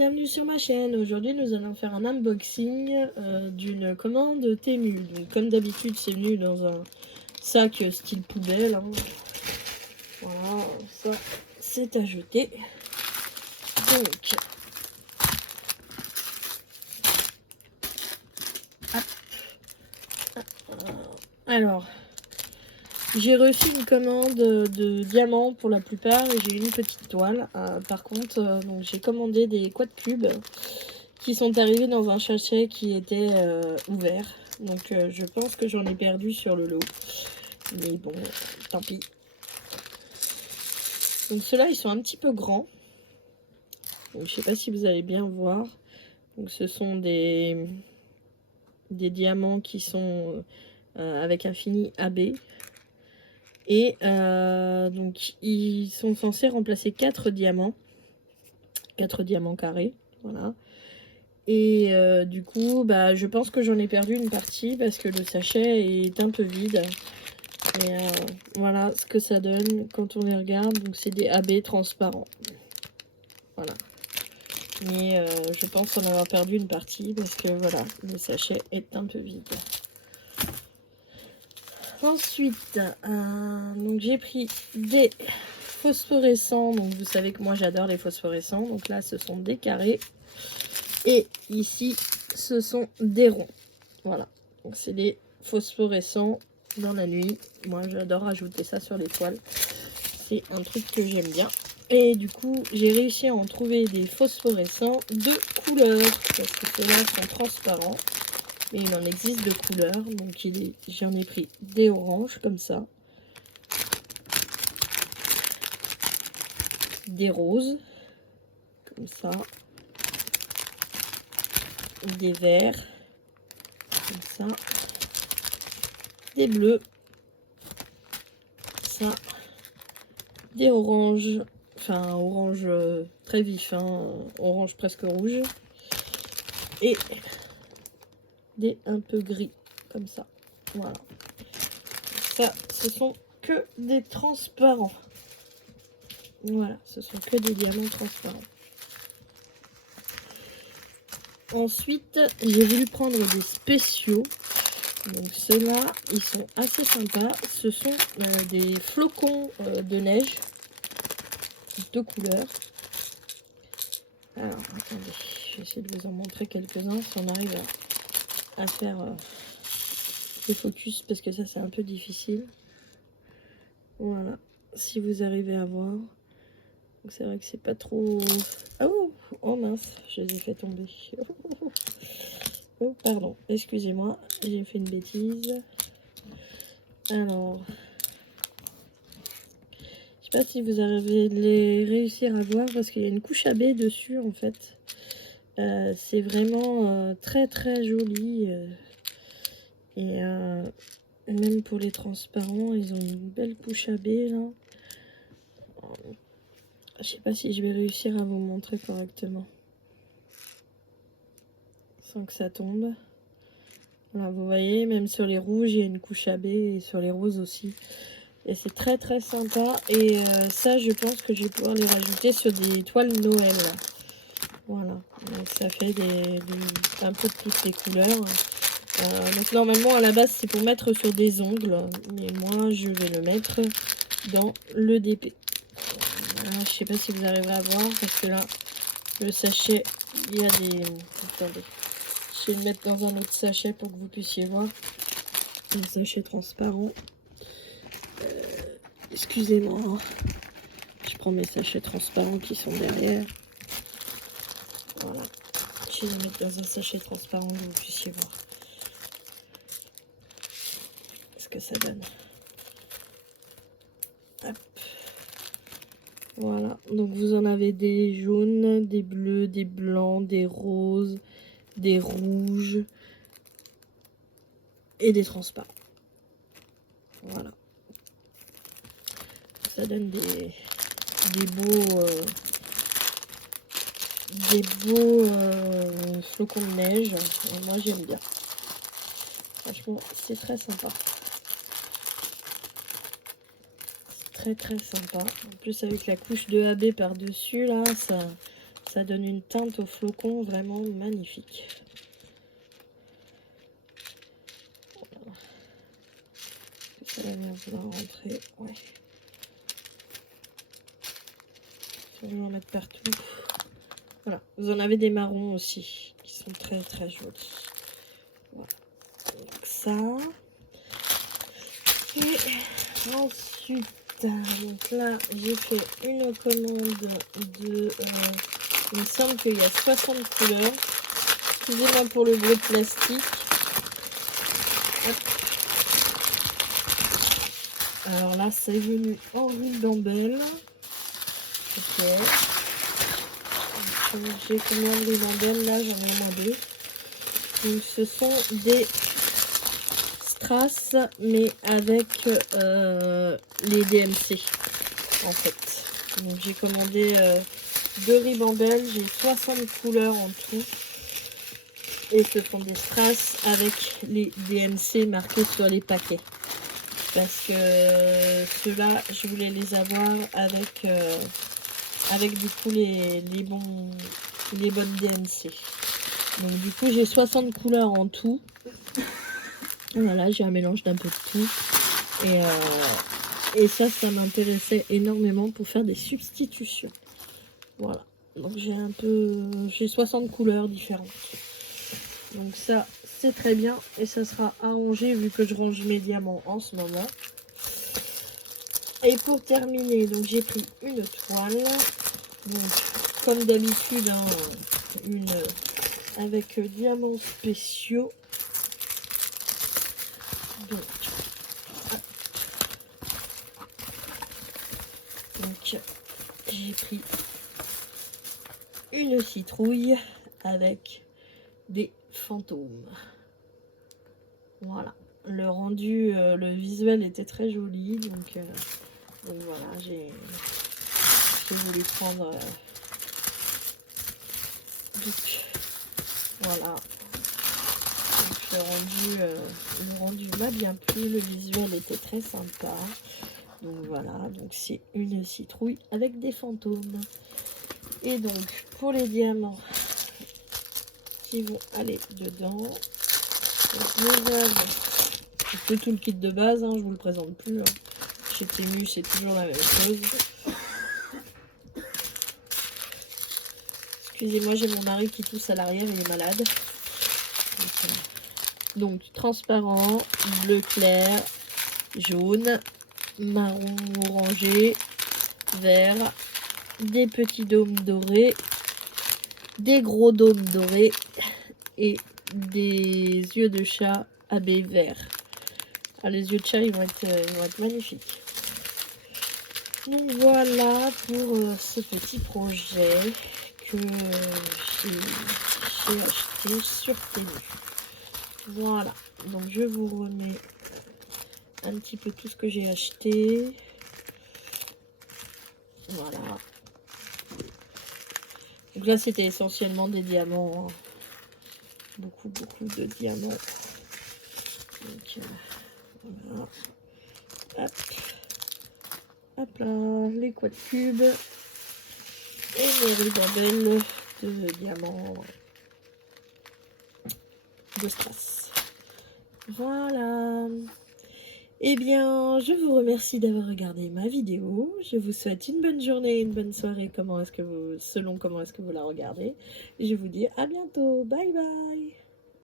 bienvenue sur ma chaîne. Aujourd'hui nous allons faire un unboxing d'une commande Temu. Donc, comme d'habitude c'est venu dans un sac style poubelle, hein. Voilà, ça c'est à jeter. Donc alors j'ai reçu une commande de diamants pour la plupart et j'ai une petite toile. Par contre, donc j'ai commandé des quad cubes qui sont arrivés dans un sachet qui était ouvert. Donc je pense que j'en ai perdu sur le lot. Mais bon, tant pis. Donc ceux-là, ils sont un petit peu grands. Donc, je sais pas si vous allez bien voir. Donc ce sont des diamants qui sont avec un fini AB. Et donc ils sont censés remplacer 4 diamants. 4 diamants carrés. Voilà. Et du coup, bah, je pense que j'en ai perdu une partie parce que le sachet est un peu vide. Et voilà ce que ça donne quand on les regarde. Donc c'est des AB transparents. Voilà. Mais je pense en avoir perdu une partie parce que voilà, le sachet est un peu vide. Ensuite, donc j'ai pris des phosphorescents. Donc vous savez que moi j'adore les phosphorescents. Donc là ce sont des carrés. Et ici ce sont des ronds. Voilà. Donc c'est des phosphorescents dans la nuit. Moi j'adore ajouter ça sur les toiles. C'est un truc que j'aime bien. Et du coup j'ai réussi à en trouver des phosphorescents de couleur. Parce que ceux-là sont transparents. Mais il en existe de couleurs. Donc j'en ai pris des oranges comme ça. Des roses. Comme ça. Des verts. Comme ça. Des bleus. Ça. Des oranges. Enfin, orange très vif. Hein, orange presque rouge. Et des un peu gris. Comme ça. Voilà. Ça, ce sont que des transparents. Voilà, ce sont que des diamants transparents. Ensuite, j'ai voulu prendre des spéciaux. Donc ceux-là, ils sont assez sympas. Ce sont des flocons de neige. De couleurs. Alors, attendez, je vais essayer de vous en montrer quelques-uns si on arrive à faire le focus parce que ça c'est un peu difficile. Voilà, si vous arrivez à voir. C'est vrai que c'est pas trop... Oh, oh mince, je les ai fait tomber. Oh, pardon, excusez-moi, j'ai fait une bêtise. Alors, je sais pas si vous arrivez à les réussir à voir parce qu'il y a une couche AB dessus en fait. C'est vraiment très très joli. Et même pour les transparents, ils ont une belle couche AB là. Je sais pas si je vais réussir à vous montrer correctement. Sans que ça tombe. Voilà, vous voyez, même sur les rouges, il y a une couche AB et sur les roses aussi. Et c'est très très sympa. Et ça, je pense que je vais pouvoir les rajouter sur des toiles Noël. Là. Voilà, donc ça fait un peu de toutes les couleurs. Donc normalement, à la base, c'est pour mettre sur des ongles. Mais moi, je vais le mettre dans le DP. Voilà, je sais pas si vous arriverez à voir parce que là, le sachet, il y a des... Attendez. Je vais le mettre dans un autre sachet pour que vous puissiez voir. Un sachet transparent. Excusez-moi. Je prends mes sachets transparents qui sont derrière. Voilà. Je vais les mettre dans un sachet transparent pour que vous puissiez voir ce que ça donne. Hop. Voilà. Donc vous en avez des jaunes, des bleus, des blancs, des roses, des rouges et des transparents. Voilà. Ça donne des beaux flocons de neige. Et moi j'aime bien. Franchement, c'est très sympa. C'est très très sympa. En plus avec la couche de AB par dessus là, Ça donne une teinte au flocon vraiment magnifique. Voilà. Ça va bien vouloir rentrer. Ouais. Je vais en mettre partout. Voilà. Vous en avez des marrons aussi qui sont très très jolis. Voilà. Donc ça. Et ensuite, donc là, j'ai fait une commande de... il me semble qu'il y a 60 couleurs. Excusez-moi pour le bruit de plastique. Hop. Alors là, c'est venu en ribambelle. Ok. J'ai combien de ribambelle? Là, j'en ai au moins 2. Donc ce sont des strass, mais avec les DMC, en fait. Donc j'ai commandé 2 ribambelles. J'ai 60 couleurs en tout. Et ce sont des strass avec les DMC marqués sur les paquets. Parce que ceux-là, je voulais les avoir avec, avec du coup les bonnes DMC. Donc du coup, j'ai 60 couleurs en tout. Voilà, j'ai un mélange d'un peu de tout. Et ça m'intéressait énormément pour faire des substitutions. Voilà. Donc j'ai 60 couleurs différentes. Donc ça, c'est très bien. Et ça sera arrangé vu que je range mes diamants en ce moment. Et pour terminer, donc j'ai pris une toile. Donc, comme d'habitude, hein, une avec diamants spéciaux. Donc j'ai pris une citrouille avec des fantômes. Voilà, le rendu, le visuel était très joli, donc voilà, j'ai voulu prendre donc voilà. Donc, le rendu m'a bien plu, le visuel était très sympa. Donc voilà, donc c'est une citrouille avec des fantômes. Et donc pour les diamants qui vont aller dedans, donc nous avons un peu tout le kit de base, hein, je vous le présente plus. Hein. Chez Temu, c'est toujours la même chose. Excusez-moi, j'ai mon mari qui tousse à l'arrière, il est malade. Donc transparent, bleu clair, jaune, marron orangé, vert, des petits dômes dorés, des gros dômes dorés et des yeux de chat AB vert. Ah, les yeux de chat, ils vont être magnifiques. Donc voilà pour ce petit projet que j'ai acheté sur Temu. Voilà, donc je vous remets un petit peu tout ce que j'ai acheté. Voilà. Donc là, c'était essentiellement des diamants. Hein. Beaucoup de diamants. Donc voilà. Hop. Hop là, les quad cubes. Et les ribambelles de diamants de strass. Voilà. Eh bien, je vous remercie d'avoir regardé ma vidéo. Je vous souhaite une bonne journée, une bonne soirée, selon comment est-ce que vous la regardez. Et je vous dis à bientôt. Bye bye.